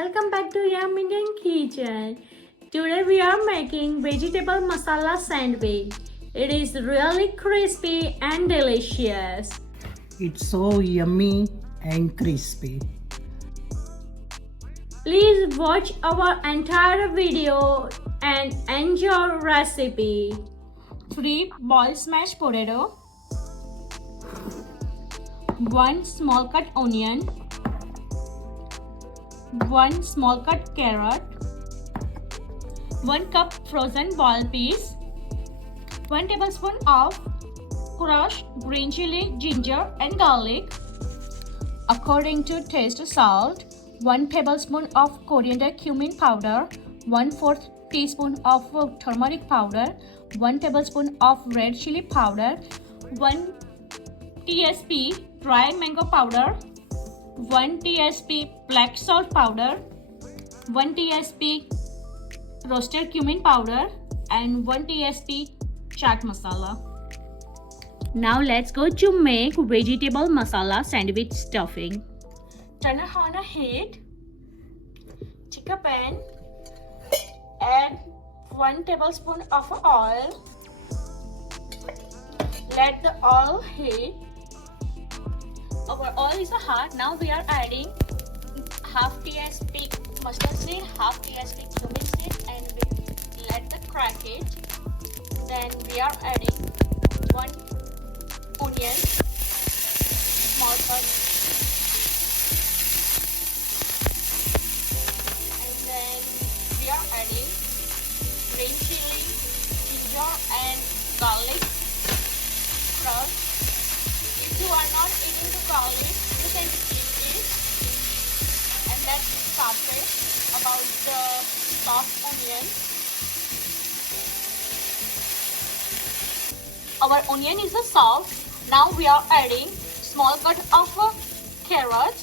welcome back to Yum Indian Kitchen. Today we are making vegetable masala sandwich. It is really crispy and delicious. It's so yummy and crispy. Please watch our entire video and enjoy recipe. 3 boiled smashed potato, 1 small cut onion, 1 small cut carrot, 1 cup frozen boiled peas, 1 tablespoon of crushed green chili, ginger and garlic, according to taste salt, 1 tablespoon of coriander cumin powder, 1/4 teaspoon of turmeric powder, 1 tablespoon of red chili powder, 1 tsp dry mango powder, 1 tsp black salt powder, 1 tsp roasted cumin powder and 1 tsp chaat masala. Now let's go to make vegetable masala sandwich stuffing. Turn on a heat. Take a pan. Add 1 tablespoon of oil. Let the oil heat. Our oil is hot. Now we are adding half tsp mustard seed, half tsp cumin seed, and we let the crack it. Then we are adding 1 onion, small cut, and then we are adding green chili, ginger, and garlic crushed. If you are not eating the garlic, you can skip it. And let's start about the soft onion. Our onion is soft. Now we are adding small cut of carrot.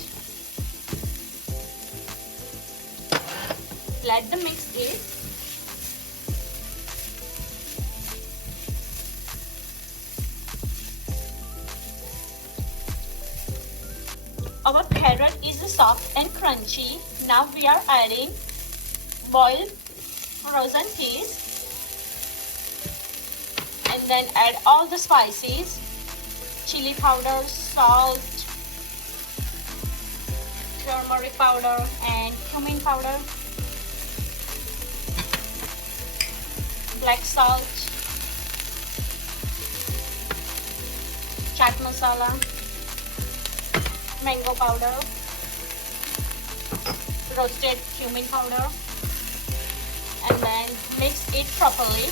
Let the mix it. Our carrot is soft and crunchy. Now we are adding boiled frozen peas and then add all the spices, chili powder, salt, turmeric powder and cumin powder, black salt, chaat masala, mango powder, roasted cumin powder, and then mix it properly.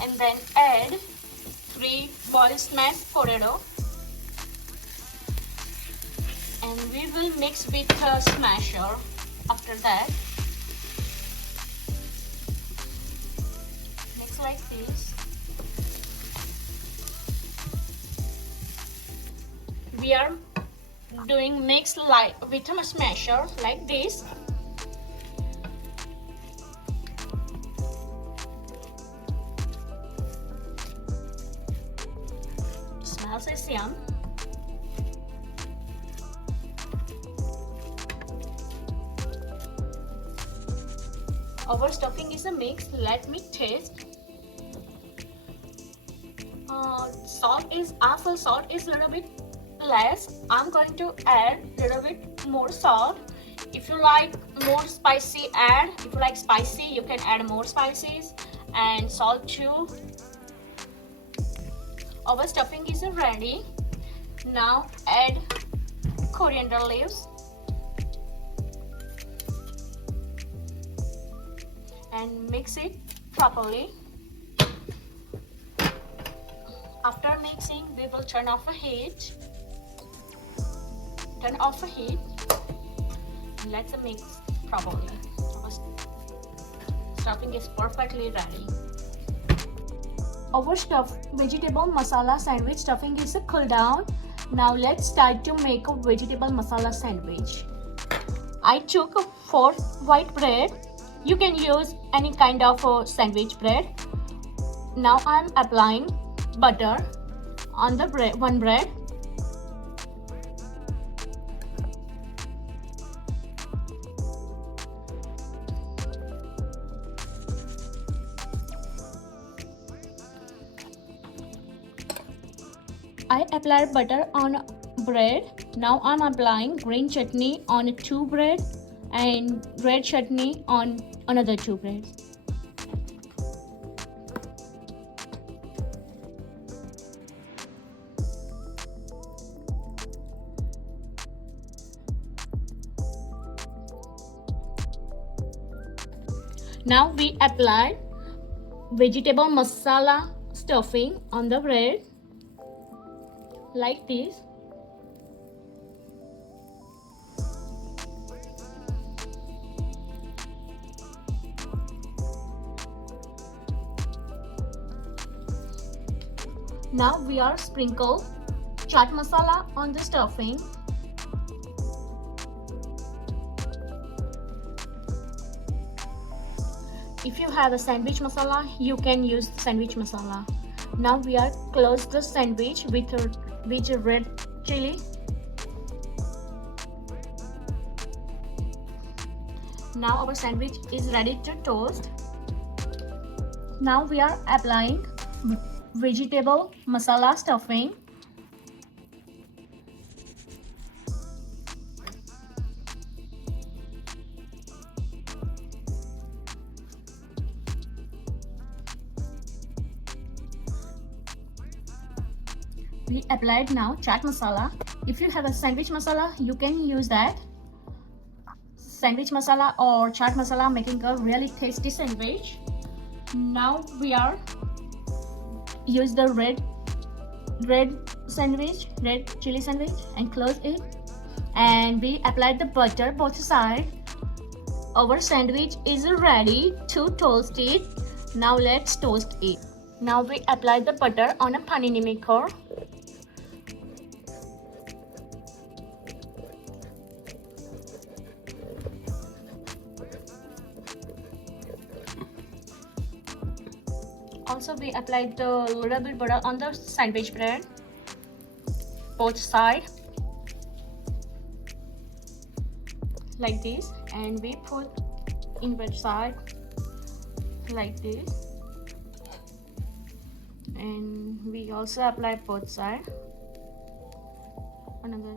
And then add 3 boiled smashed potato. And we will mix with a smasher after that. Mix like this. We are doing mix like with a smasher like this. Smells is yum. Our stuffing is a mix. Let me taste. Salt is after salt is a little bit less. I'm going to add a little bit more salt. If you like more spicy, add. If you like spicy, you can add more spices and salt too. Our stuffing is ready. Now add coriander leaves and mix it properly. After mixing, we will turn off the heat. Turn off the heat and let's mix properly. Stuffing is perfectly ready. Our stuffed vegetable masala sandwich stuffing is cool down. Now let's start to make a vegetable masala sandwich. I took 4 white bread. You can use any kind of sandwich bread. Now I'm applying butter on the one bread. I applied butter on bread. Now I'm applying green chutney on 2 bread and red chutney on another 2 breads. Now we apply vegetable masala stuffing on the bread like this. Now we are sprinkle chaat masala on the stuffing. If you have a sandwich masala, you can use sandwich masala. Now we are close the sandwich with red chili. Now our sandwich is ready to toast. Now we are applying vegetable masala stuffing. We applied now chaat masala. If you have a sandwich masala, you can use that. Sandwich masala or chaat masala making a really tasty sandwich. Now we are use the red chili sandwich and close it, and we applied the butter both sides. Our sandwich is ready to toast it. Now let's toast it. Now we apply the butter on a panini maker. Also, we applied a little bit butter on the sandwich bread, both sides, like this, and we put in both side like this, and we also apply both sides. Another.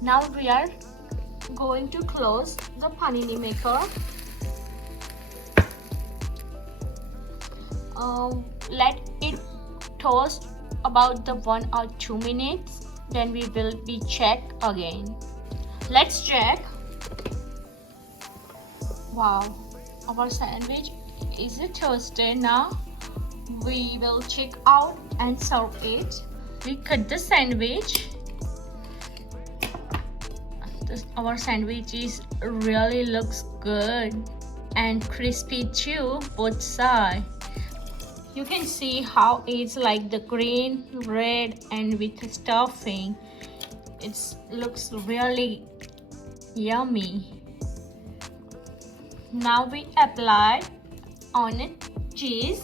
Now we are going to close the panini maker. Let it toast about the 1 or 2 minutes, then we will be check again. Let's check. Wow, our sandwich is toasted. Now we will check out and serve it. We cut the sandwich. Our sandwich really looks good and crispy too, both sides. You can see how it's like the green, red, and with the stuffing. It looks really yummy. Now we apply on it cheese.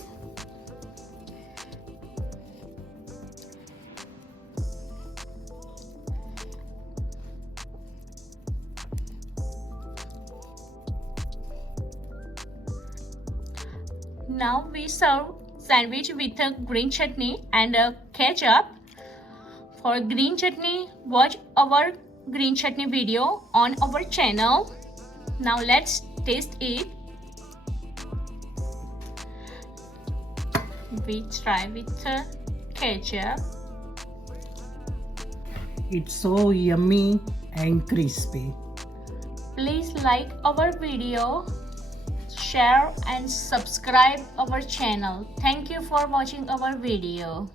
Now we serve sandwich with a green chutney and a ketchup. For green chutney, watch our green chutney video on our channel. Now let's taste it. We try with the ketchup. It's so yummy and crispy. Please like our video, share and subscribe our channel. Thank you for watching our video.